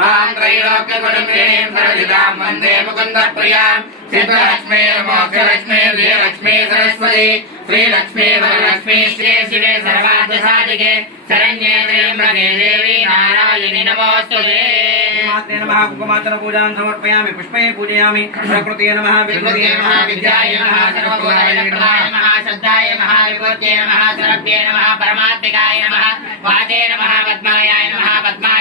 माँ त्रैलोक्यकुटुम्बिनीं सर्वजितां वंदे मुकुन्दप्रियाँ श्रीलक्ष्मीर्मोक्षलक्ष्मी समर्पयामि पुष्पै पूजयामि प्रकृते नमः विद्याय नमः सर्वभूताय नमः शब्दाय नमः विभूते नमः सर्वभ्ये नमः परमात्मिकाय नमः वादे नमः पद्माय नमः पद्माय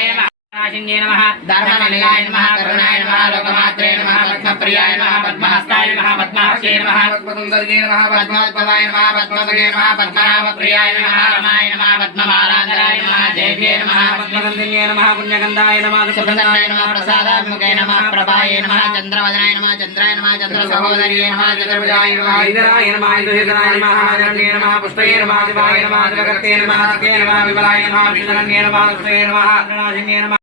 వాదే నమః ధర్మనిలయాయ నమః కరుణాయ నమః లోకమాత్రే నమః పద్మప్రియాయ నమః పద్మహస్తాయ నమః పద్మాక్షే నమః పద్మసుందర్యే నమః పద్మోద్భవాయ నమః పద్మసగే నమః పద్మనాభప్రియాయ నమః రమాయ నమః పద్మమాలాధరాయ నమః దేవ్యే నమః పద్మగంధిన్యే నమః పుణ్యగంధాయ నమః సుప్రసన్నాయ నమః ప్రసాదాత్మకే నమః ప్రభాయ నమః చంద్రవదనాయ నమః చంద్రాయ నమః చంద్ర సహోదర్యే నమః చంద్రభుజాయ నమః ఇదరాయ నమః ఇదుహితరాయ నమః ఆజన్యే నమః పుష్పయే నమః శివాయ నమః జగత్తే నమః సకే నమః విమలాయ నమః విష్ణురణ్యే నమః కృష్ణయే నమః నాశిన్యే నమః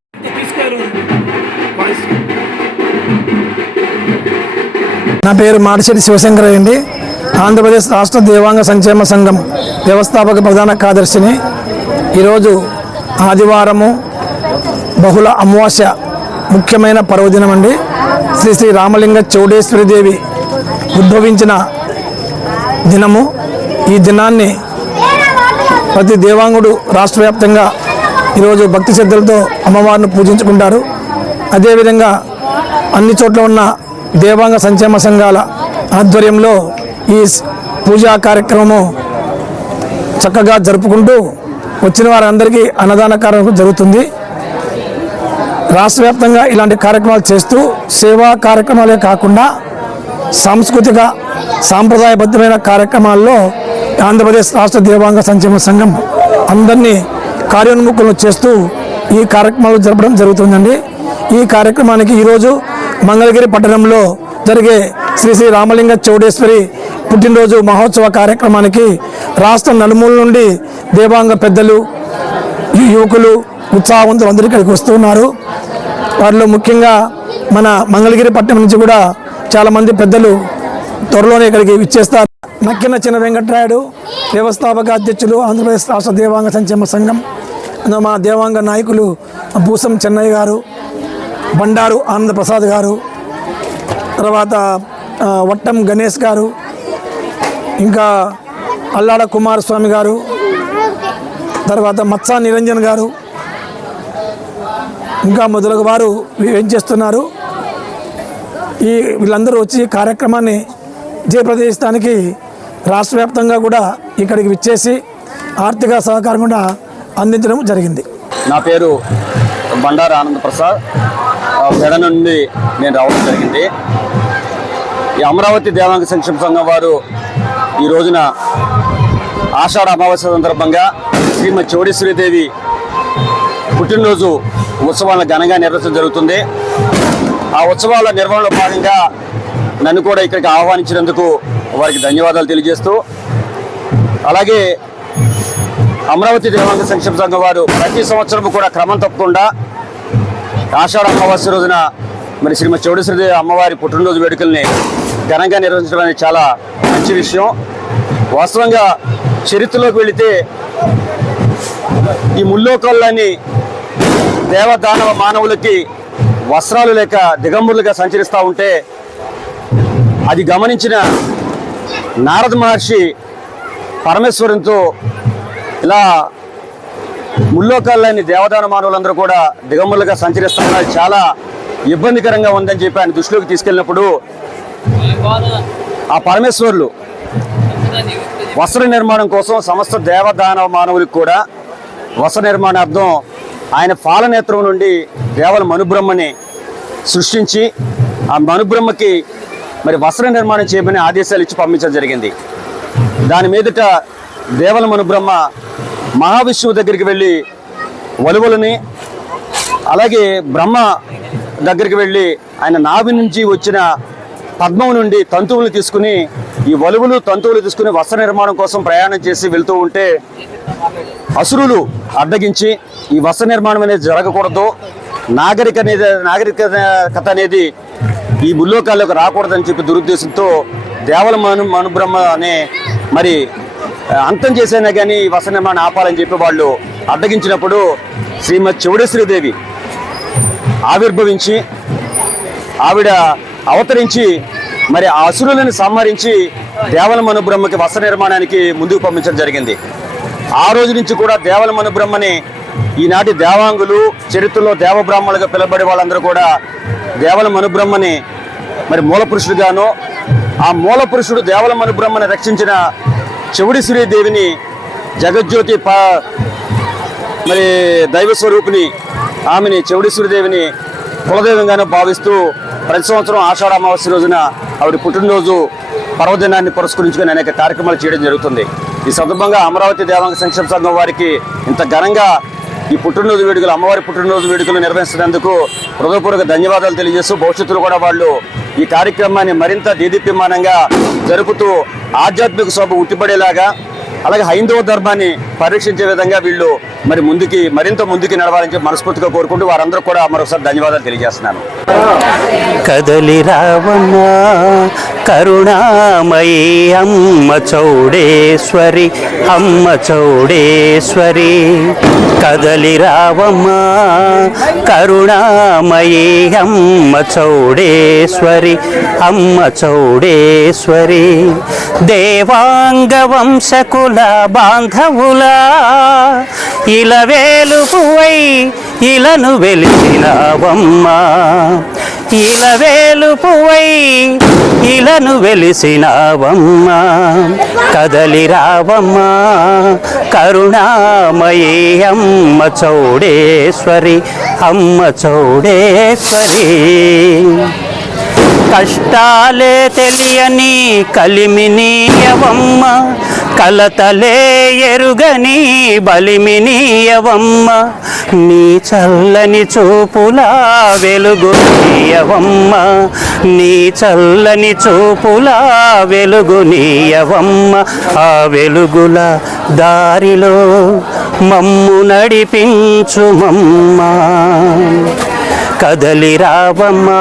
నా పేరు మాడిశెట్టి శివశంకరయ్య అండి ఆంధ్రప్రదేశ్ రాష్ట్ర దేవాంగ సంక్షేమ సంఘం వ్యవస్థాపక ప్రధాన కార్యదర్శిని. ఈరోజు ఆదివారము బహుళ అమావాస్య ముఖ్యమైన పర్వదినం అండి శ్రీ శ్రీ రామలింగ చౌడేశ్వరి దేవి ఉద్భవించిన దినము. ఈ దినాన్ని ప్రతి దేవాంగుడు రాష్ట్ర వ్యాప్తంగా ఈరోజు భక్తి శ్రద్ధలతో అమ్మవారిని పూజించుకుంటారు. అదేవిధంగా అన్ని చోట్ల ఉన్న దేవాంగ సంక్షేమ సంఘాల ఆధ్వర్యంలో ఈ పూజా కార్యక్రమము చక్కగా జరుపుకుంటూ వచ్చిన వారందరికీ అన్నదాన కార్యక్రమం జరుగుతుంది. రాష్ట్ర వ్యాప్తంగా ఇలాంటి కార్యక్రమాలు చేస్తూ సేవా కార్యక్రమాలే కాకుండా సాంస్కృతిక సాంప్రదాయబద్ధమైన కార్యక్రమాల్లో ఆంధ్రప్రదేశ్ రాష్ట్ర దేవాంగ సంక్షేమ సంఘం అందరినీ కార్యోన్ముఖులను చేస్తూ ఈ కార్యక్రమాలు జరపడం జరుగుతుందండి. ఈ కార్యక్రమానికి ఈరోజు మంగళగిరి పట్టణంలో జరిగే శ్రీ శ్రీ రామలింగ చౌడేశ్వరి పుట్టినరోజు మహోత్సవ కార్యక్రమానికి రాష్ట్ర నలుమూల నుండి దేవాంగ పెద్దలు యువకులు ఉత్సాహవంతులు అందరూ ఇక్కడికి వస్తున్నారు. వారిలో ముఖ్యంగా మన మంగళగిరి పట్టణం నుంచి కూడా చాలామంది పెద్దలు త్వరలోనే ఇక్కడికి ఇచ్చేస్తారు నక్కిన చిన్న వెంకట్రాయుడు వ్యవస్థాపక అధ్యక్షులు ఆంధ్రప్రదేశ్ రాష్ట్ర దేవాంగ సంక్షేమ సంఘం. మా దేవాంగ నాయకులు భూసం చెన్నయ్య గారు బండారు ఆనందప్రసాద్ గారు తర్వాత వట్టం గణేష్ గారు ఇంకా అల్లాడ కుమారస్వామి గారు తర్వాత మత్సా నిరంజన్ గారు ఇంకా మొదలగు వారు ఏం చేస్తున్నారు? ఈ వీళ్ళందరూ వచ్చి కార్యక్రమాన్ని జయప్రదేశానికి రాష్ట్ర వ్యాప్తంగా కూడా ఇక్కడికి విచ్చేసి ఆర్థిక సహకారం కూడా అందించడం జరిగింది. నా పేరు బండారు ఆనంద్ ప్రసాద్. ఆ, పెడ నుండి నేను రావడం జరిగింది. ఈ అమరావతి దేవాంగ సంక్షేమ సంఘం వారు ఈ రోజున ఆషాఢ అమావాస్య సందర్భంగా శ్రీమతి చౌడేశ్వరీదేవి పుట్టినరోజు ఉత్సవాలను ఘనంగా నిర్వహించడం జరుగుతుంది. ఆ ఉత్సవాల నిర్వహణలో భాగంగా నన్ను కూడా ఇక్కడికి ఆహ్వానించినందుకు వారికి ధన్యవాదాలు తెలియజేస్తూ అలాగే అమరావతి దేవాంగ సంక్షేమ సంఘం వారు ప్రతి సంవత్సరం కూడా క్రమం తప్పకుండా ఆషాఢ అమావాస్య రోజున మరి శ్రీమతి చౌడేశ్వరి అమ్మవారి పుట్టినరోజు వేడుకల్ని ఘనంగా నిర్వహించడం అనేది చాలా మంచి విషయం. వాస్తవంగా చరిత్రలోకి వెళితే ఈ ముల్లోకాలని దేవదానవ మానవులకి వస్త్రాలు లేక దిగంబరులుగా సంచరిస్తూ ఉంటే అది గమనించిన నారద మహర్షి పరమేశ్వరునితో ఇలా ముల్లోకాలని దేవదాన మానవులందరూ కూడా దిగములుగా సంచరిస్తున్నారు. చాలా ఇబ్బందికరంగా ఉందని చెప్పి ఆయన దృష్టిలోకి తీసుకెళ్ళినప్పుడు ఆ పరమేశ్వరులు వస్త్ర నిర్మాణం కోసం సమస్త దేవదానవ మానవులకు కూడా వస్త్ర నిర్మాణార్థం ఆయన పాలనేత్రం నుండి దేవల మనుబ్రహ్మని సృష్టించి ఆ మనుబ్రహ్మకి మరి వస్త్ర నిర్మాణం చేయమని ఆదేశాలు ఇచ్చి పంపించడం జరిగింది. దాని మీదట దేవల మనుబ్రహ్మ మహావిష్ణువు దగ్గరికి వెళ్ళి వలువలని అలాగే బ్రహ్మ దగ్గరికి వెళ్ళి ఆయన నావి నుంచి వచ్చిన పద్మం నుండి తంతువులు తీసుకుని ఈ వలువులు తంతువులు తీసుకుని వస్త్ర నిర్మాణం కోసం ప్రయాణం చేసి వెళ్తూ ఉంటే అసురులు అడ్డగించి ఈ వస్త్ర నిర్మాణం అనేది జరగకూడదు. నాగరిక అనేది నాగరికత అనేది ఈ ముల్లోకాల్లోకి రాకూడదని చెప్పి దురుద్దేశంతో దేవల మను మనుబ్రహ్మ అనే మరి అంతం చేసైనా కానీ ఈ నిర్మాణం ఆపాలని చెప్పి వాళ్ళు అడ్డగించినప్పుడు శ్రీమతి చెవుడేశ్వరీదేవి ఆవిర్భవించి ఆవిడ అవతరించి మరి ఆ అసురులను సంహరించి దేవల మనుబ్రహ్మకి వస నిర్మాణానికి ముందుకు పంపించడం జరిగింది. ఆ రోజు నుంచి కూడా దేవల మనుబ్రహ్మని ఈనాటి దేవాంగులు చరిత్రలో దేవబ్రాహ్మణులుగా పిలబడే వాళ్ళందరూ కూడా దేవల మనుబ్రహ్మని మరి మూల పురుషుడుగాను ఆ మూల పురుషుడు దేవల మనుబ్రహ్మని రక్షించిన చెవుడి శ్రీదేవిని జగజ్యోతి ప మరి దైవ స్వరూపిణి ఆమెని చెవుడీశ్వరదేవిని కులదైవంగానే భావిస్తూ ప్రతి సంవత్సరం ఆషాఢ అమావాస్య రోజున ఆవిడ పుట్టినరోజు పర్వదినాన్ని పురస్కరించుకుని అనేక కార్యక్రమాలు చేయడం జరుగుతుంది. ఈ సందర్భంగా అమరావతి దేవాంగ సంక్షేమ సంఘం వారికి ఇంత ఘనంగా ఈ పుట్టినరోజు వేడుకలు అమ్మవారి పుట్టినరోజు వేడుకలు నిర్వహిస్తున్నందుకు హృదయపూర్వక ధన్యవాదాలు తెలియజేస్తూ భవిష్యత్తులో కూడా వాళ్ళు ఈ కార్యక్రమాన్ని మరింత దేదీప్యమానంగా జరుపుతూ ఆధ్యాత్మిక శోభ ఉట్టిపడేలాగా అలాగే హైందవ ధర్మాన్ని పరీక్షించే విధంగా వీళ్ళు మరి ముందుకి మరింత ముందుకి నడవాలని చెప్పి మనస్ఫూర్తిగా కోరుకుంటూ వారందరూ కూడా మరొకసారి ధన్యవాదాలు తెలియజేస్తున్నాను. కదలి రావమ్మ కరుణామయీ అమ్మ చౌడేశ్వరి అమ్మ చౌడేశ్వరి. కదలి రావమ్మ కరుణామయీ అమ్మ చౌడేశ్వరి అమ్మ చౌడేశ్వరి. దేవాంగ వంశకుల బాంధవుల ఇలవేలుపువై ఇలను వెలిసినవమ్మ. ఇలవేలుపువై ఇలను వెలిసినావమ్మా. కదలి రావమ్మా కరుణామయీ అమ్మ చౌడేశ్వరి అమ్మ చౌడేశ్వరి. కష్టాలే తెలియని కలిమినీయవమ్మ కలతలే ఎరుగని బలిమినీయవమ్మ నీ చల్లని చూపులా వెలుగునీయవమ్మ నీ చల్లని చూపులా వెలుగునీయవమ్మ ఆ వెలుగుల దారిలో మమ్ము నడిపించుమమ్మా. కదలి రావమ్మా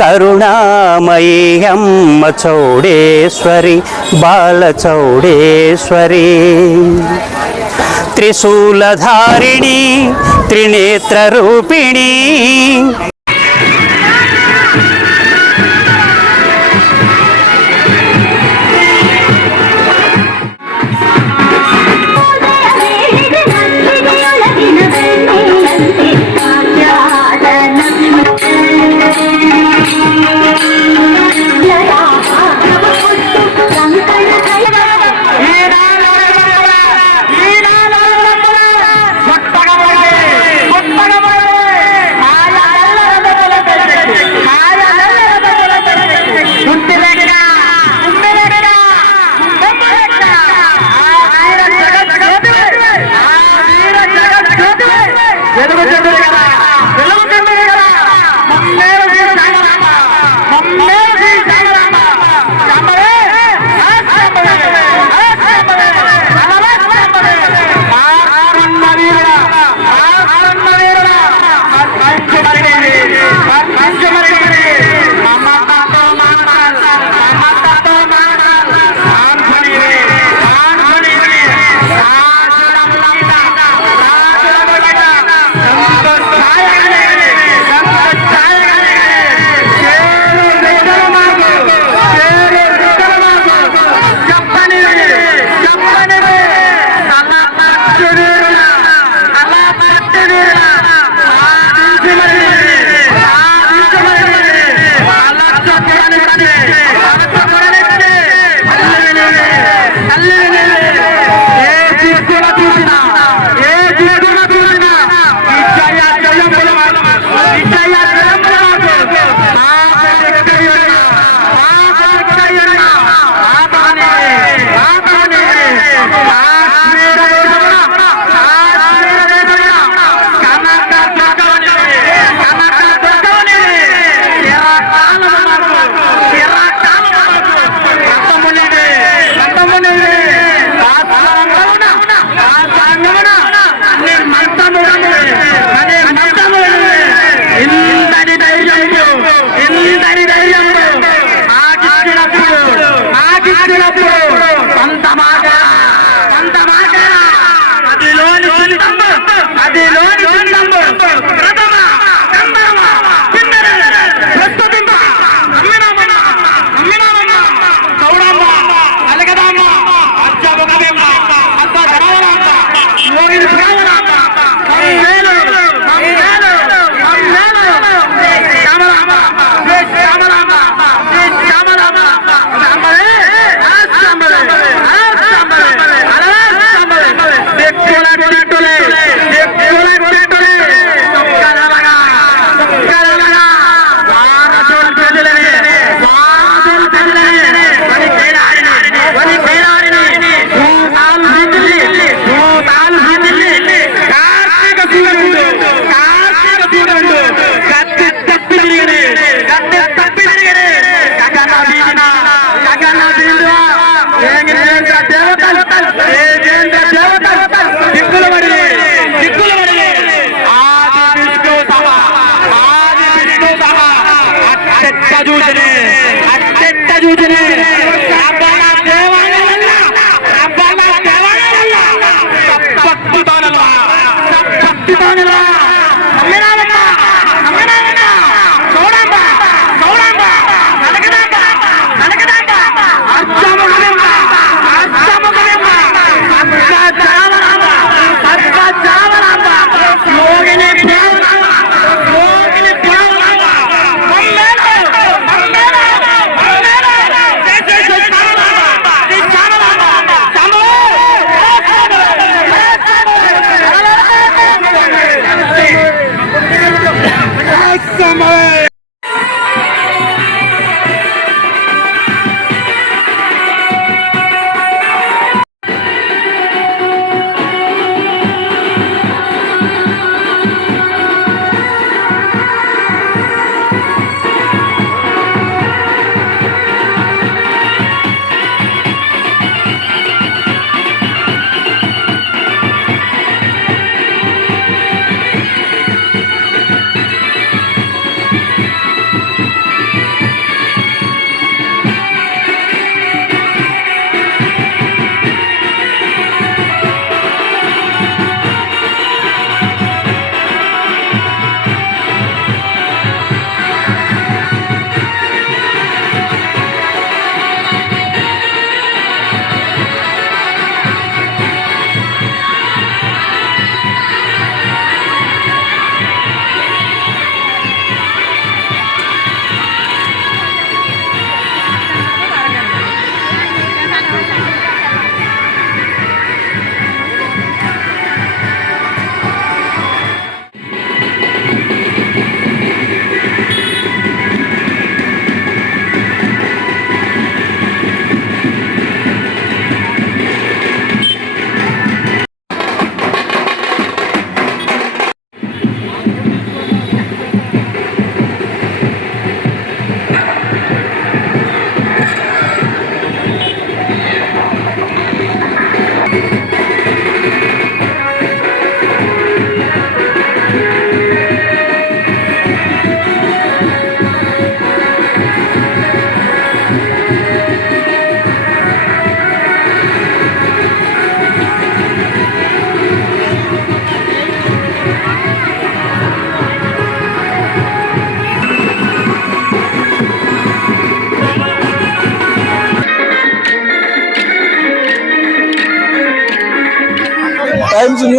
కరుణామయీ అమ్మ చౌడేశ్వరి బాల చౌడేశ్వరి. త్రిశూలధారిణి త్రినేత్ర రూపిణి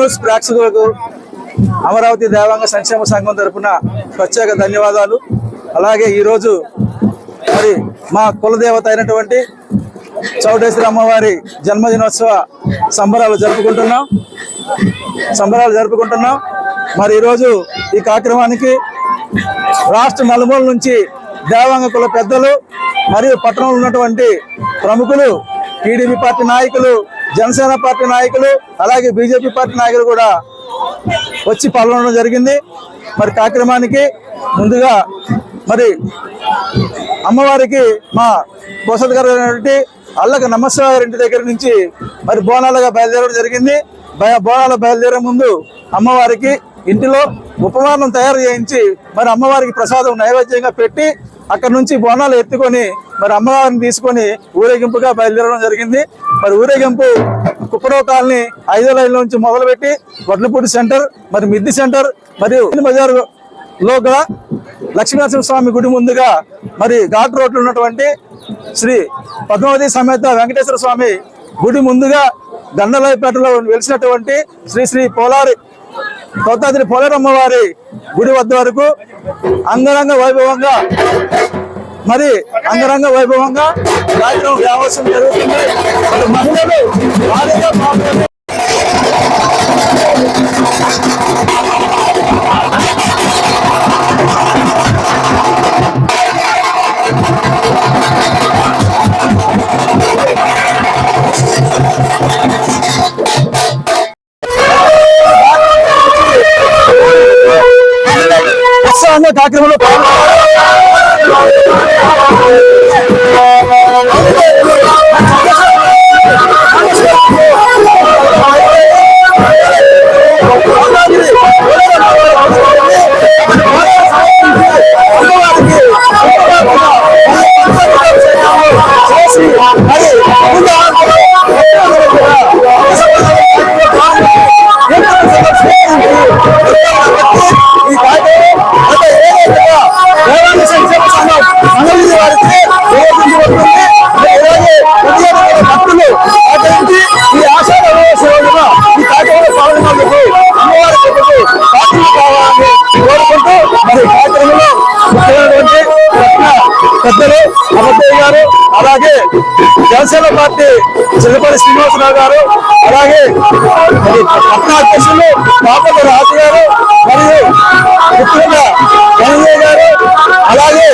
న్యూస్ ప్రేక్షకులకు అమరావతి దేవాంగ సంక్షేమ సంఘం తరఫున ప్రత్యేక ధన్యవాదాలు. అలాగే ఈరోజు మరి మా కులదేవత అయినటువంటి చౌడేశ్వరి అమ్మవారి జన్మదినోత్సవ సంబరాలు జరుపుకుంటున్నాం. సంబరాలు జరుపుకుంటున్నాం. మరి ఈరోజు ఈ కార్యక్రమానికి రాష్ట్ర నలుమూల నుంచి దేవాంగ కుల పెద్దలు మరియు పట్టణంలో ఉన్నటువంటి ప్రముఖులు టీడీపీ పార్టీ నాయకులు జనసేన పార్టీ నాయకులు అలాగే బీజేపీ పార్టీ నాయకులు కూడా వచ్చి పాల్గొనడం జరిగింది. మరి కార్యక్రమానికి ముందుగా మరి అమ్మవారికి మా కోసత్ గారు అయినటువంటి అల్లక నమస్వామి ఇంటి దగ్గర నుంచి మరి బోనాలుగా బయలుదేరడం జరిగింది. బోనాలు బయలుదేరే ముందు అమ్మవారికి ఇంటిలో ఉపమానం తయారు చేయించి మరి అమ్మవారికి ప్రసాదం నైవేద్యంగా పెట్టి అక్కడ నుంచి బోనాలు ఎత్తుకొని మరి అమ్మవారిని తీసుకొని ఊరేగింపుగా బయలుదేరడం జరిగింది. మరి ఊరేగింపు కుప్పడో కాలనీ ఐదో లైన్ నుంచి మొదలుపెట్టి వడ్లపూడి సెంటర్ మరి మిద్ది సెంటర్ మరియు బజార్లో లక్ష్మీనరసింహ స్వామి గుడి ముందుగా మరి ఘాట్ రోడ్లు ఉన్నటువంటి శ్రీ పద్మావతి సమేత వెంకటేశ్వర స్వామి గుడి ముందుగా గండలాయపేటలో వెలిసినటువంటి శ్రీ శ్రీ పోలారి కోతాద్రి పొలరమ్మవారి గుడి వద్ద వరకు అంగరంగ వైభవంగా మరి అంగరంగ వైభవంగా కార్యక్రమం వ్యావసం జరుగుతుంది. మహిళలు ఉత్సాహంగా కార్యక్రమంలో జనసేన పార్టీ చిల్లపల్లి శ్రీనివాసరావు గారు అలాగే మరి పట్టణ అధ్యక్షులు బాపత రాజు గారు మరియు ముఖ్యంగా ధనంజయ గారు అలాగే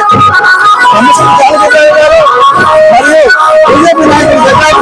కమిషన్ జానకిరావు గారు మరియు బీజేపీ నాయకులు జగన్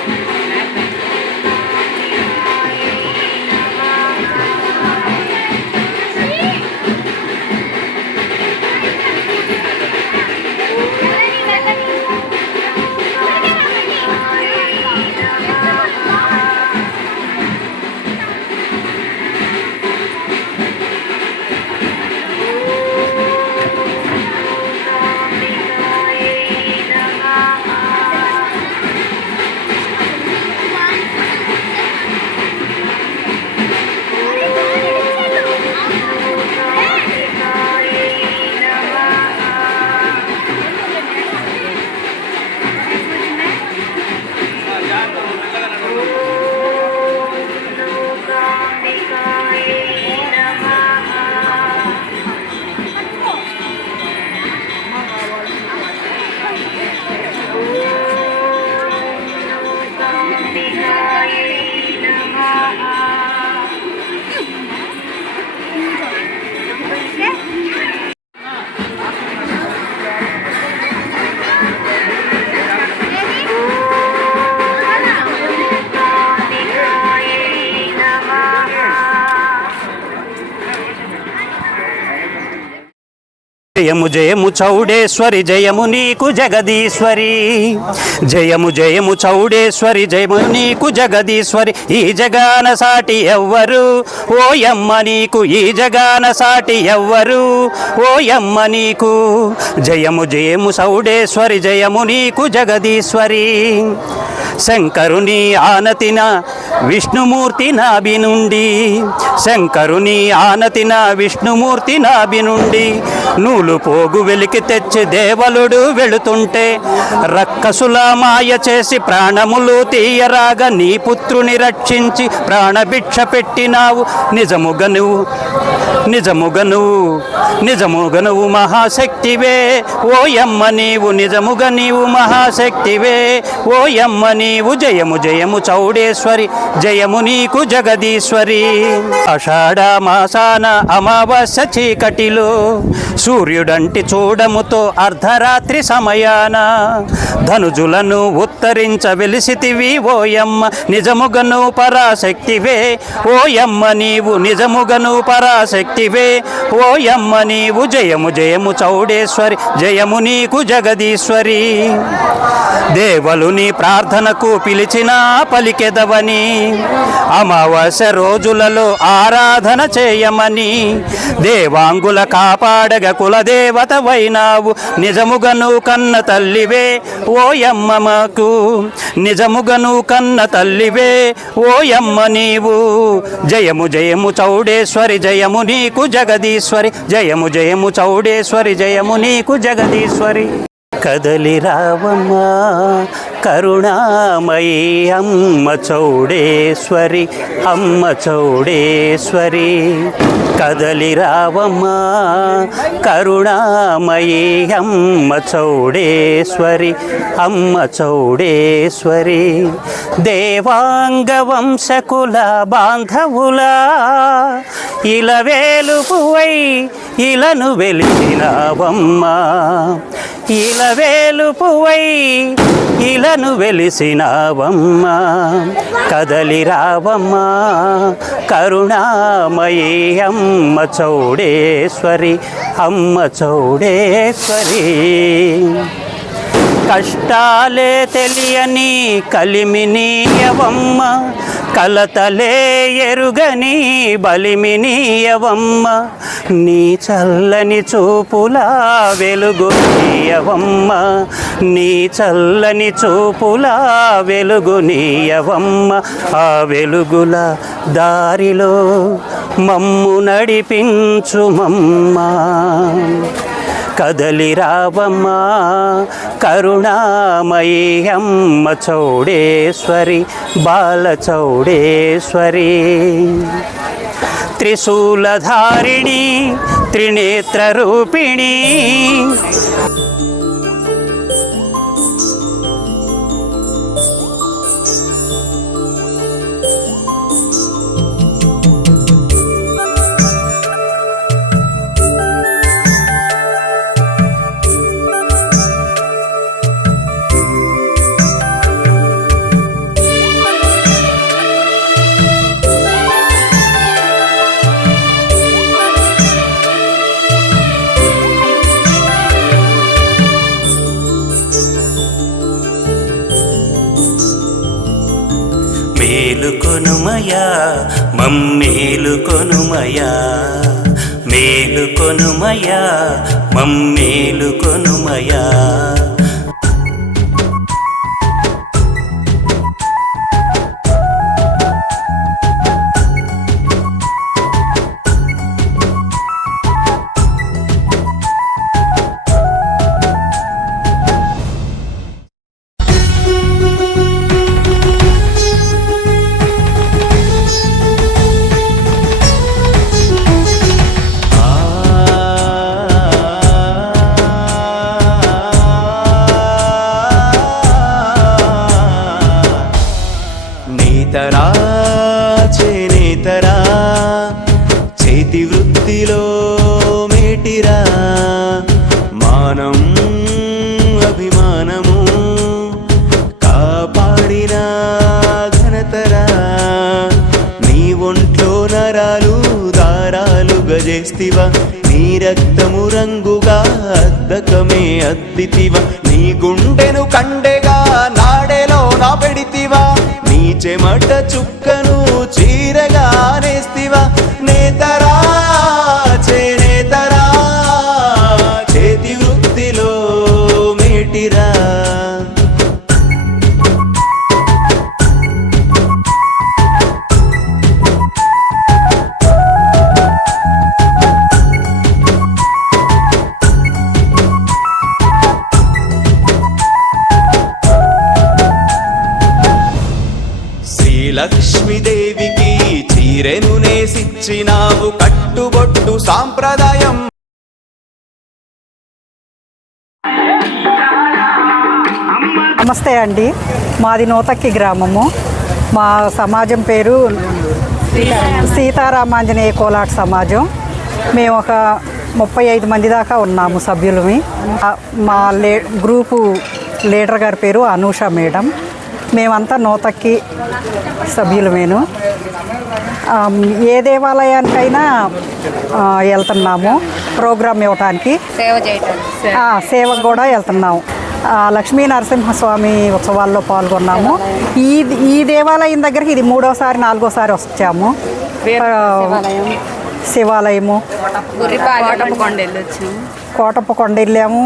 జయము జయము చౌడేశ్వరి జయము నీకు జగదీశ్వరి. జయము జయము చౌడేశ్వరి జయము నీకు జగదీశ్వరి. ఈ జగాన సాటి ఎవ్వరు? ఓయమ్మ నీకు ఈ జగాన సాటి ఎవ్వరు? ఓయమ్మ నీకు జయము జయము చౌడేశ్వరి జయము నీకు జగదీశ్వరి. శంకరుని ఆనతిన విష్ణుమూర్తి నాభి నుండి శంకరుని ఆనతిన విష్ణుమూర్తి నాభి నుండి. నూలు పోగు వెలికి తెచ్చి దేవలుడు వెళుతుంటే రక్కసుల మాయ చేసి ప్రాణములు తీయరాగా నీ పుత్రుని రక్షించి ప్రాణభిక్ష పెట్టినావు. నిజముగను నువ్వు నిజముగా నువ్వు నిజముగా నువ్వు మహాశక్తివే. ఓయమ్మ నీవు నిజముగ నీవు మహాశక్తివే. ఓయమ్మ నీవు జయము జయము చౌడేశ్వరి జయము నీకు జగదీశ్వరి. ఆషాఢ మాసాన అమావాస్య చీకటిలో సూర్యుడంటి చూడముతో అర్ధరాత్రి సమయాన ధనుజులను ఉత్తరించ వెలిసితివి ఓయమ్మ. నిజముగను పరాశక్తివే ఓయమ్మ నీవు నిజముగను పరాశక్తివే ఓయమ్మ నీవు జయము జయము చౌడేశ్వరి. జయము నీకు జగదీశ్వరి. దేవలు నీ ప్రార్థనకు పిలిచినా పలికెదవని. అమావాస్య రోజులలో ఆరాధన చేయమని. దేవాంగుల కాపాడగ కులదేవత వైనావు. నిజముగను కన్న తల్లివే ఓయమ్మ మాకు. నిజముగను కన్న తల్లివే ఓయమ్మ నీవు. జయము జయము చౌడేశ్వరి జయము నీకు జగదీశ్వరి. జయము జయము చౌడేశ్వరి జయము నీకు జగదీశ్వరి. కదలి రావమ్మా. కరుణామయీ అమ్మ చౌడేశ్వరి అమ్మ చౌడేశ్వరి. కదలి రావమ్మా. కరుణామయీ అమ్మ చౌడేశ్వరి అమ్మ చౌడేశ్వరి. దేవాంగ వంశకుల బాంధవులా ఇలవేలుపువై ఇలను వెలిసినవమ్మా. వేలుపువై ఇలను వెలిసినవమ్మా. కదలి రావమ్మా కరుణామయీ అమ్మ చౌడేశ్వరి అమ్మ చౌడేశ్వరి. కష్టాలే తెలియని కలిమినీయవమ్మ కలతలే ఎరుగని బలిమినీయవమ్మ నీ చల్లని చూపులా వెలుగు నీయవమ్మ. నీ చల్లని చూపులా వెలుగు నీయవమ్మ. ఆ వెలుగుల దారిలో మమ్ము నడిపించుమమ్మా. కదలి రావమ్మా. కరుణామయి అమ్మ చౌడేశ్వరి బాల చౌడేశ్వరి. త్రిశూలధారిణి త్రినేత్ర రూపిణి కొనుమయా మమ్మేలు కొనుమయా మేలు కొనుమయా మమ్మేలు కొనుమయా. అద్దితివ నీ రక్తము రంగుగా అద్దకమే అద్దితివ. నీ గుండెను కండే నేసిచ్చినావు కట్టుబొట్టు సాంప్రదాయం. నమస్తే అండి. మాది నూతక్కి గ్రామము. మా సమాజం పేరు సీతారామాంజనేయ కోలాట్ సమాజం. మేము ఒక ముప్పై ఐదు మంది దాకా ఉన్నాము సభ్యులమి. మా లే గ్రూపు లీడర్ గారి పేరు అనూష మేడం. మేమంతా నూతక్కి సభ్యులమేను. ఏ దేవాలయానికైనా వెళ్తున్నాము. ప్రోగ్రామ్ ఇవ్వటానికి. సేవ సేవకు కూడా వెళ్తున్నాము. లక్ష్మీ నరసింహస్వామి ఉత్సవాల్లో పాల్గొన్నాము. ఈ ఈ దేవాలయం దగ్గరికి ఇది మూడోసారి నాలుగోసారి వచ్చాము. శివాలయము. కోటప్ప కొండ వెళ్ళాము.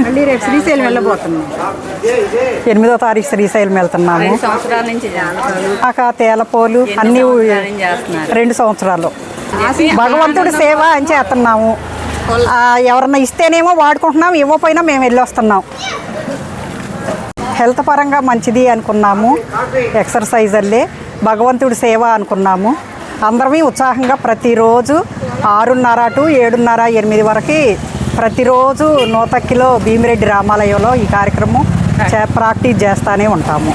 మళ్ళీ రేపు శ్రీశైలం వెళ్ళబోతున్నాం. ఎనిమిదో తారీఖు శ్రీశైలం వెళ్తున్నాము. ఆక తేలపోలు అన్ని. రెండు సంవత్సరాలు. భగవంతుడి సేవ అని చేస్తున్నాము. ఎవరన్నా ఇస్తేనేమో వాడుకుంటున్నాం ఇవ్వకపోయినా మేము వెళ్ళొస్తున్నాం. హెల్త్ పరంగా మంచిది అనుకున్నాము. ఎక్సర్సైజర్లే. భగవంతుడి సేవ అనుకున్నాము. అందరమీ ఉత్సాహంగా ప్రతిరోజు ఆరున్నర టు ఏడున్నర ఎనిమిది వరకు ప్రతిరోజు నూతక్కిలో భీమిరెడ్డి రామాలయంలో ఈ కార్యక్రమం ప్రాక్టీస్ చేస్తూనే ఉంటాము.